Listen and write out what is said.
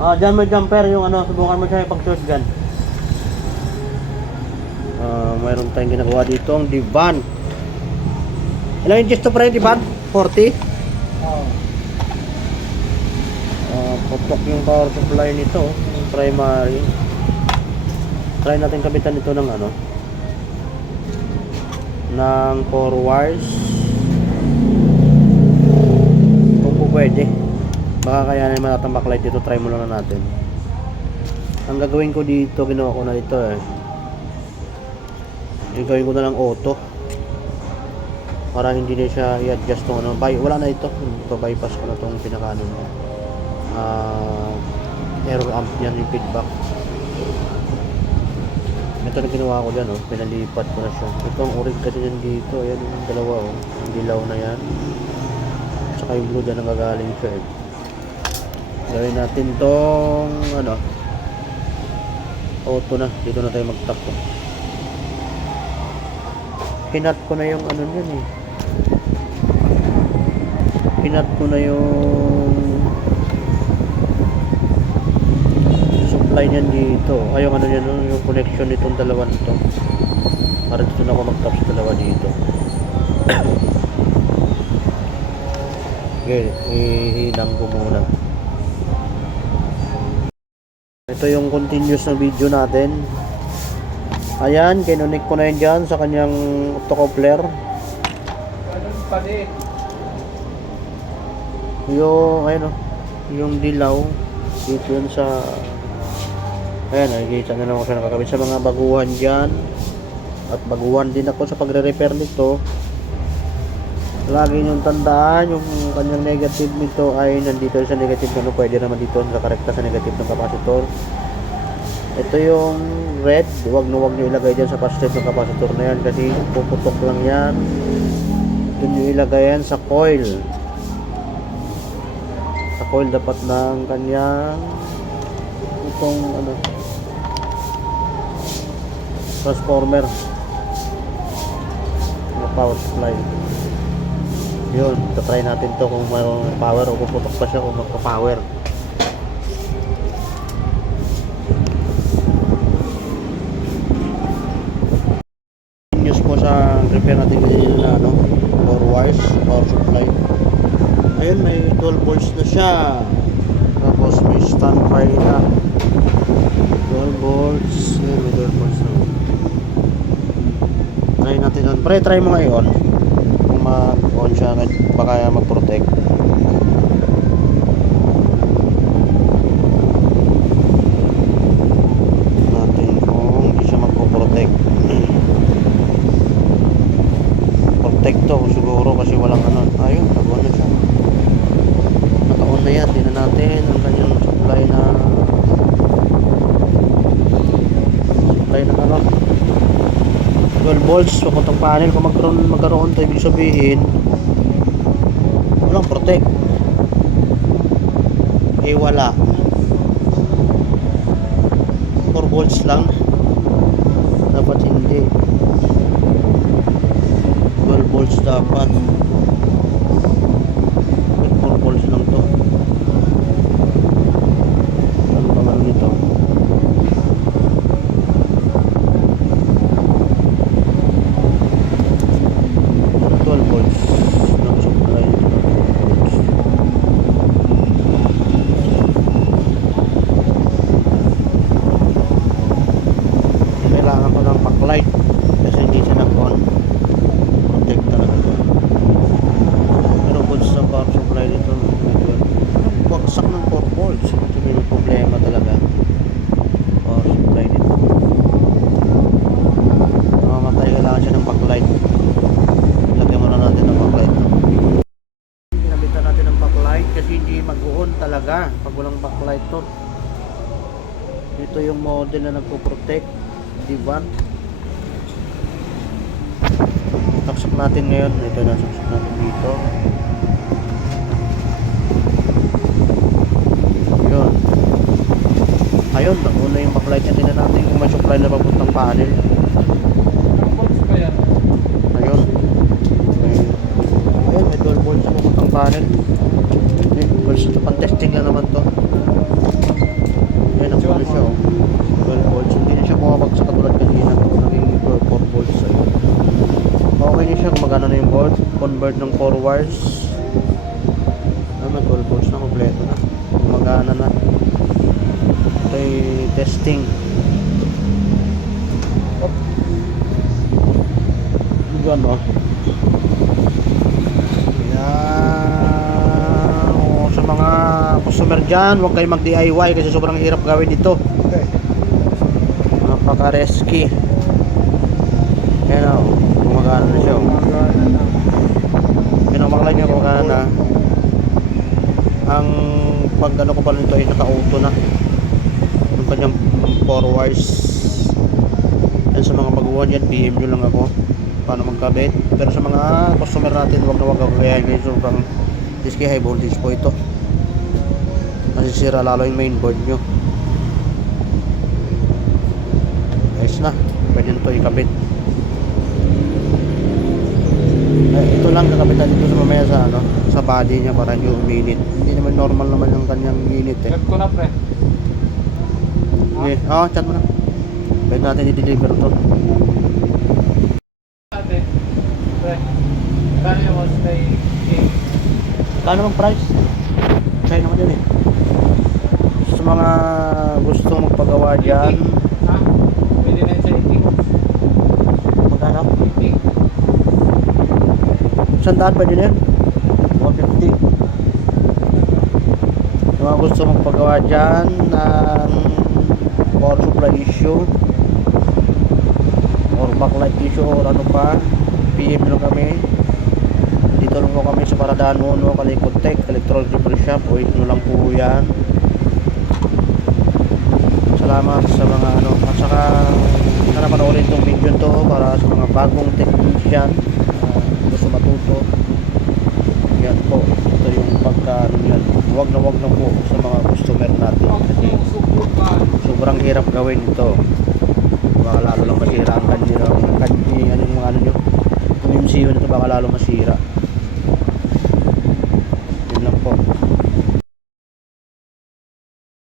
Dyan may jumper yung ano, subukan mo siya pag shotgun. Mayroon tayong ginagawa dito ang divan. Ilang inches to pre, divan? 40? Oo. Putok yung power supply nito, yung primary. Try natin kabitan ito ng ano, ng 4 wires. Kung po pwede, baka kaya na yung matatang backlight dito. Try muna natin. Ang gagawin ko dito, ginawa ko na ito gagawin ko na lang auto para hindi na siya i-adjust tong ano. Wala na ito, bypass ko na tong pinaka ano, error amp yan, yung feedback. Ito na ginawa ko dyan, pinalipat ko na siya. Ito ang urig kasi yan dito. Ayan yung dalawa, yung dilaw na yan, tsaka yung blue dyan nagagaling siya Gawin natin tong ano, auto na. Dito na tayo mag-tap Hinat ko na yung ano dyan Hinat ko na yung supply niyan dito. Ay, yung ano yan, yung connection nitong dalawa nito. Para dito na ako mag-tap sa dalawa dito. Okay, ihinang ko muna. Ito yung continuous na video natin. Ayan, kinunik ko na yun dyan sa kanyang optocoupler. Ganun pa din. Yung, ayun yung dilaw dito yun sa, ayan, nakikita na naman ko siya nakakabit sa mga baguhan dyan. At baguhan din ako sa pagre-repair nito. Lagi niyong tandaan, yung kanyang negative nito ay nandito sa negative na pwede naman dito nakarekta sa negative ng capacitor. Ito yung red, huwag nyo ilagay dyan sa positive ng capacitor na yan kasi puputok lang yan. Ito nyo ilagay yan sa coil. Sa coil dapat ng kanyang itong ano, transformer na power supply. Yun, try natin to kung mayroong power o puputok pa siya kung magpa-power. News po sa repair natin ngayon na ano, 4 wires, power supply. Ayun, may 12 volts na siya. Tapos may standby na 12 volts. Ayun, may 12 volts na. Try natin on. Try mo ngayon kung mag-on siya, baka mag-protect. Natin kung hindi siya mag-protect. Protect to siguro kasi walang ano. Ayun, nag-on na siya. Naka-on na yan. Tingnan natin ang kanyang supply na ano, 12 volts papuntang panel. Kung magkaroon to, ibig sabihin walang protect. Wala, 4 volts lang dapat, hindi 12 volts dapat. 4 volts lang to. Ano pa man nito? Kailangan ko ng backlight kasi hindi siya nag-on. Protect talaga ito. Pero volts ng power supply nito, bagsak ng 4 volts. Ito yung problema talaga. Power supply nito namamatay. Kailangan siya ng backlight. Lagyan muna natin ng backlight. Pinabitan natin ng backlight kasi hindi mag-on talaga pag walang backlight to. Ito yung model na nagpo-protect divan. Saksak natin ngayon. Ito na, saksak natin dito. Yun. Ayun, nauna yung backlight niya. Tingnan natin kung may supply na papuntang panel. Ayun. Ayun, may 12 volts na papuntang panel. Okay, pang testing lang naman to. nyo siya kung magkano na yung board. Convert ng 4 wires. May 12 volts na, kompleto na. Gumagana na. Ito ay testing. Gano. Yan. O, sa mga customer dyan, huwag kayo mag DIY kasi sobrang hirap gawin ito. Okay. Napaka-risky. Yan o, gumagana na siya. Gumagana na. Yan ang makalay niya gumagana. Ang pag ano ko pala nito ay naka-auto na. Yung kanyang 4 wires. Yan sa mga baguhan yan, PM nyo lang ako paano magkabit. Pero sa mga customer natin, wag na wag ako kaya ngayon sobrang risky, high voltage po ito. Masisira lalo yung mainboard nyo. Ayos na, pwede nito ikabit. Ito lang kakabitan dito sa mamaya sa ano, sa body niya para hindi uminit. Hindi naman normal naman yung kanyang unit eh. Check ko na, pre. Okay, chat mo na. Pwede natin i-deliver to. Ate, pre. Kano yung stay cake? Kano ang price? Kaya naman yun eh. Sa mga gustong magpagawa dyan, Ha? Pwede na yun sa itik. maghanap. Itik. 100 pwede na yun. 150. Sa mga gusto magpagawa dyan ng power supply issue or backlight issue or ano pa, PM lang kami. Dito lang po kami sa Paradaan Uno, Kalikotec, Electronic Repair Shop. Wait nyo lang po yan. Salamat sa mga ano, at saka sana panoorin itong video to para sa mga bagong technician gusto matuto. Yan po, ito yung pagka ano yan. Wag na po sa mga customer natin kasi sobrang hirap gawin ito. Baka lalo lang masira ang kanyang ano yung mga ano nyo, yung MCU nito baka lalo masira.